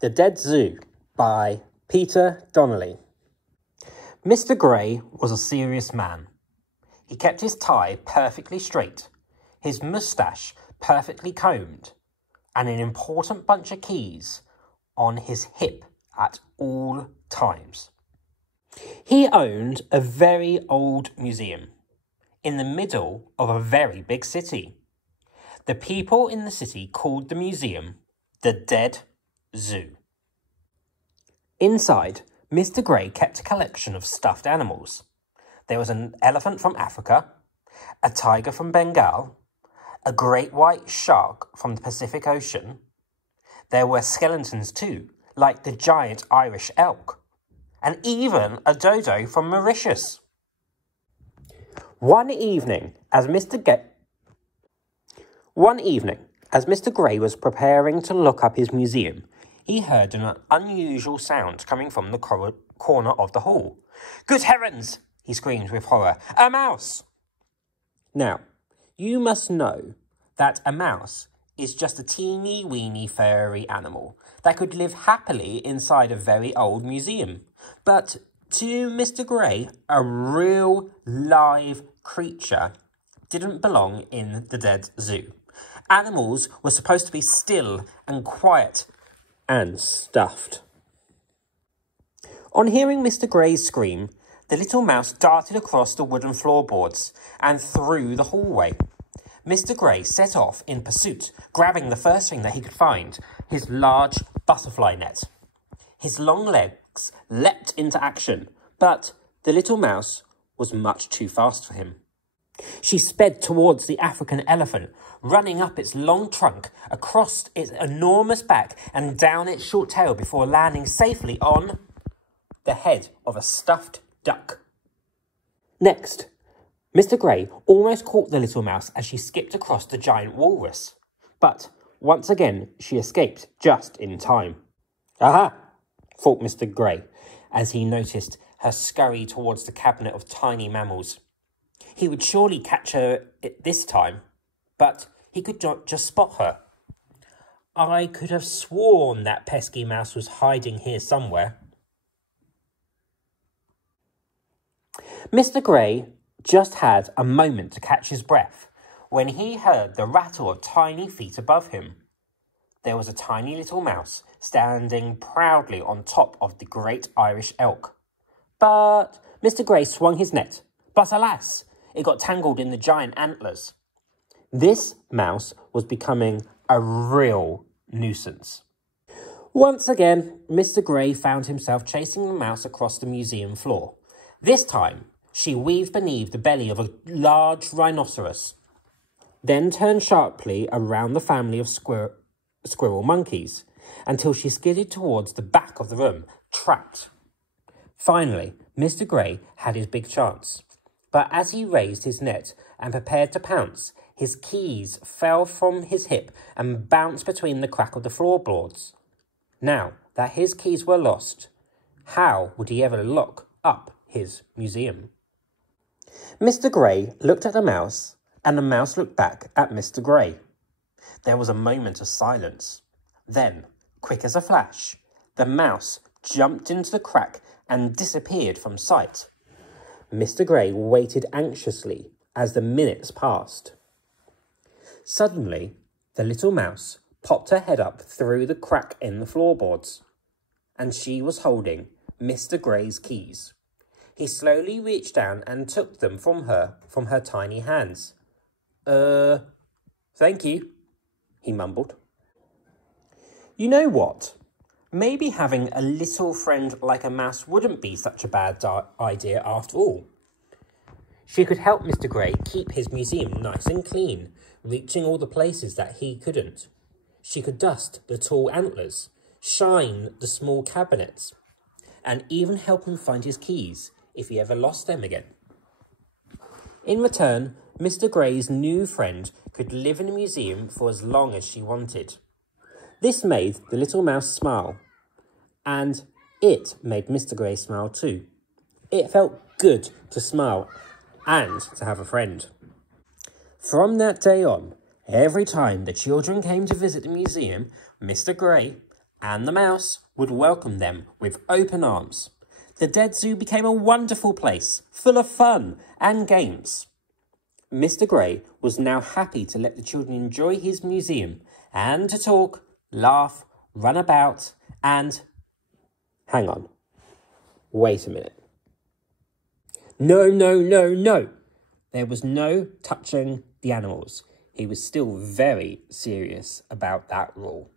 The Dead Zoo by Peter Donnelly. Mr. Gray was a serious man. He kept his tie perfectly straight, his moustache perfectly combed, and an important bunch of keys on his hip at all times. He owned a very old museum in the middle of a very big city. The people in the city called the museum the Dead Zoo. Inside, Mr. Gray kept a collection of stuffed animals. There was an elephant from Africa, a tiger from Bengal, a great white shark from the Pacific Ocean. There were skeletons too, like the giant Irish elk, and even a dodo from Mauritius. One evening, as Mr. Gray was preparing to look up his museum, he heard an unusual sound coming from the corner of the hall. "Good heavens!" he screamed with horror. "A mouse!" Now, you must know that a mouse is just a teeny-weeny furry animal that could live happily inside a very old museum. But to Mr. Gray, a real live creature didn't belong in the Dead Zoo. Animals were supposed to be still and quiet and stuffed. On hearing Mr. Gray's scream, the little mouse darted across the wooden floorboards and through the hallway. Mr. Gray set off in pursuit, grabbing the first thing that he could find, his large butterfly net. His long legs leapt into action, but the little mouse was much too fast for him. She sped towards the African elephant, running up its long trunk, across its enormous back and down its short tail before landing safely on the head of a stuffed duck. Next, Mr. Gray almost caught the little mouse as she skipped across the giant walrus. But once again, she escaped just in time. "Aha!" thought Mr. Gray as he noticed her scurry towards the cabinet of tiny mammals. He would surely catch her this time, but he could not just spot her. "I could have sworn that pesky mouse was hiding here somewhere." Mr. Gray just had a moment to catch his breath when he heard the rattle of tiny feet above him. There was a tiny little mouse standing proudly on top of the great Irish elk. But Mr. Gray swung his net, but alas, it got tangled in the giant antlers. This mouse was becoming a real nuisance. Once again, Mr. Gray found himself chasing the mouse across the museum floor. This time, she weaved beneath the belly of a large rhinoceros, then turned sharply around the family of squirrel monkeys until she skidded towards the back of the room, trapped. Finally, Mr. Gray had his big chance. But as he raised his net and prepared to pounce, his keys fell from his hip and bounced between the crack of the floorboards. Now that his keys were lost, how would he ever lock up his museum? Mr. Gray looked at the mouse, and the mouse looked back at Mr. Gray. There was a moment of silence. Then, quick as a flash, the mouse jumped into the crack and disappeared from sight. Mr. Gray waited anxiously as the minutes passed. Suddenly, the little mouse popped her head up through the crack in the floorboards, and she was holding Mr. Gray's keys. He slowly reached down and took them from her tiny hands. Thank you," he mumbled. You know what? Maybe having a little friend like a mouse wouldn't be such a bad idea after all. She could help Mr. Gray keep his museum nice and clean, reaching all the places that he couldn't. She could dust the tall antlers, shine the small cabinets, and even help him find his keys if he ever lost them again. In return, Mr. Gray's new friend could live in the museum for as long as she wanted. This made the little mouse smile, and it made Mr. Gray smile too. It felt good to smile and to have a friend. From that day on, every time the children came to visit the museum, Mr. Gray and the mouse would welcome them with open arms. The Dead Zoo became a wonderful place, full of fun and games. Mr. Gray was now happy to let the children enjoy his museum and to talk, laugh, run about, and... Hang on. Wait a minute. No. There was no touching the animals. He was still very serious about that rule.